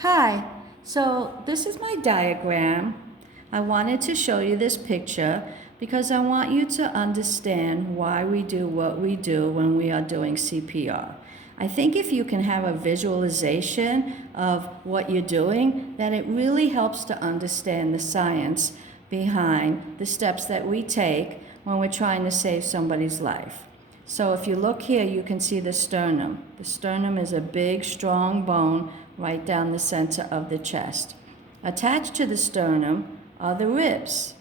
Hi, so this is my diagram. I wanted to show you this picture because I want you to understand why we do what we do when we are doing CPR. I think if you can have a visualization of what you're doing, then it really helps to understand the science behind the steps that we take when we're trying to save somebody's life. So if you look here, you can see the sternum. The sternum is a big, strong bone right down the center of the chest. Attached to the sternum are the ribs.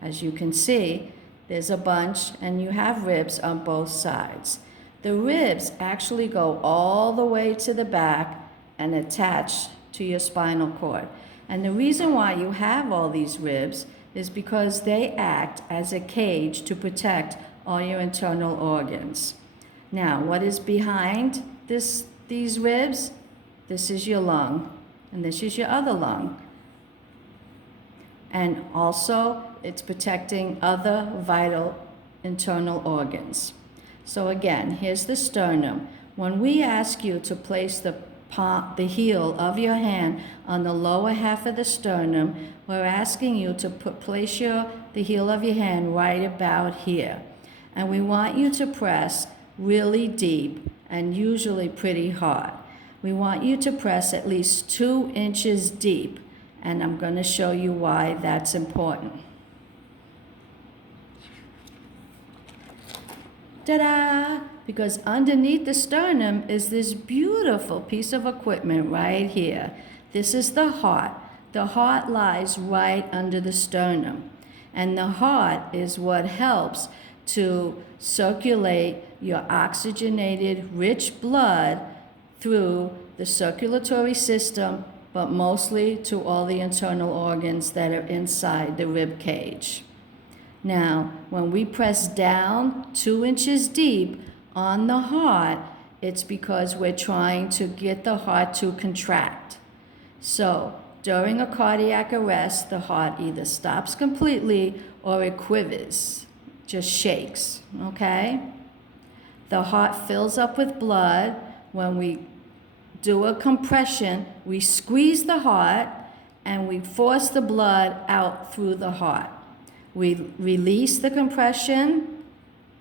As you can see, there's a bunch, and you have ribs on both sides. The ribs actually go all the way to the back and attach to your spinal cord. And the reason why you have all these ribs is because they act as a cage to protect all your internal organs. Now, what is behind these ribs? This is your lung, and this is your other lung. And also, it's protecting other vital internal organs. So again, here's the sternum. When we ask you to place the heel of your hand on the lower half of the sternum, we're asking you to place the heel of your hand right about here. And we want you to press really deep and usually pretty hard. We want you to press at least 2 inches deep, and I'm going to show you why that's important. Ta-da! Because underneath the sternum is this beautiful piece of equipment right here. This is the heart. The heart lies right under the sternum. And the heart is what helps to circulate your oxygenated, rich blood through the circulatory system, but mostly to all the internal organs that are inside the rib cage. Now, when we press down 2 inches deep on the heart, it's because we're trying to get the heart to contract. So, during a cardiac arrest, the heart either stops completely or it quivers, just shakes, okay? The heart fills up with blood. When we do a compression, we squeeze the heart and we force the blood out through the heart. We release the compression,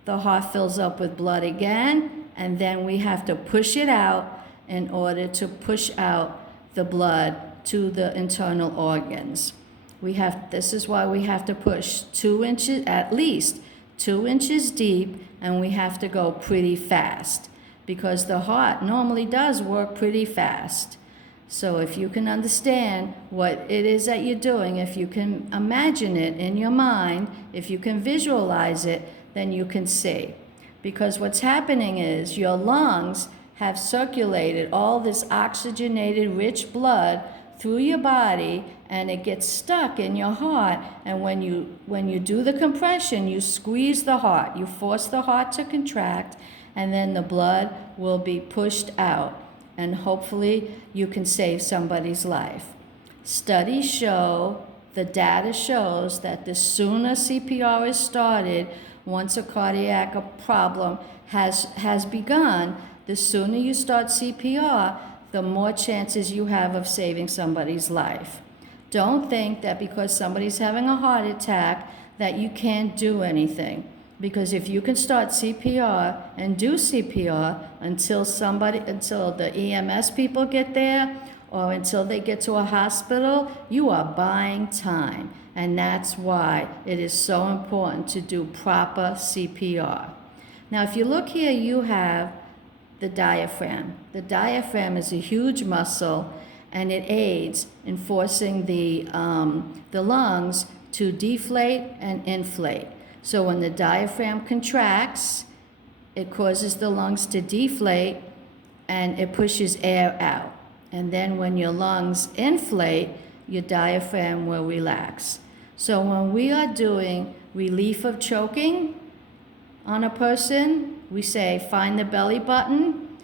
the heart fills up with blood again, and then we have to push it out in order to push out the blood to the internal organs. This is why we have to push 2 inches, at least 2 inches deep, and we have to go pretty fast because the heart normally does work pretty fast. So if you can understand what it is that you're doing, if you can imagine it in your mind, if you can visualize it, then you can see. Because what's happening is your lungs have circulated all this oxygenated, rich blood through your body, and it gets stuck in your heart. And when you do the compression, you squeeze the heart, you force the heart to contract, and then the blood will be pushed out. And hopefully you can save somebody's life. Studies show, the data shows that the sooner CPR is started, once a cardiac problem has begun, the sooner you start CPR, the more chances you have of saving somebody's life. Don't think that because somebody's having a heart attack that you can't do anything. Because if you can start CPR and do CPR until the EMS people get there or until they get to a hospital, you are buying time. And that's why it is so important to do proper CPR. Now, if you look here, you have the diaphragm. The diaphragm is a huge muscle, and it aids in forcing the lungs to deflate and inflate. So when the diaphragm contracts, it causes the lungs to deflate and it pushes air out. And then when your lungs inflate, your diaphragm will relax. So when we are doing relief of choking on a person, we say find the belly button,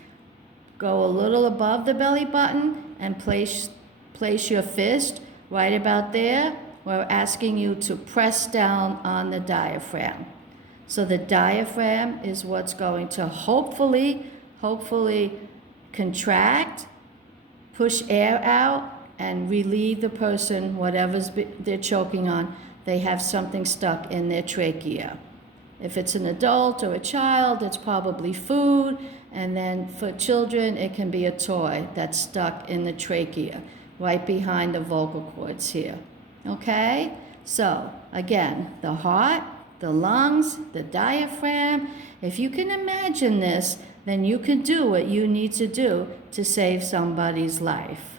go a little above the belly button, and place your fist right about there. We're asking you to press down on the diaphragm. So the diaphragm is what's going to hopefully contract, push air out, and relieve the person, whatever's they're choking on, they have something stuck in their trachea. If it's an adult or a child, it's probably food, and then for children, it can be a toy that's stuck in the trachea, right behind the vocal cords here. Okay? So, again, the heart, the lungs, the diaphragm. If you can imagine this, then you can do what you need to do to save somebody's life.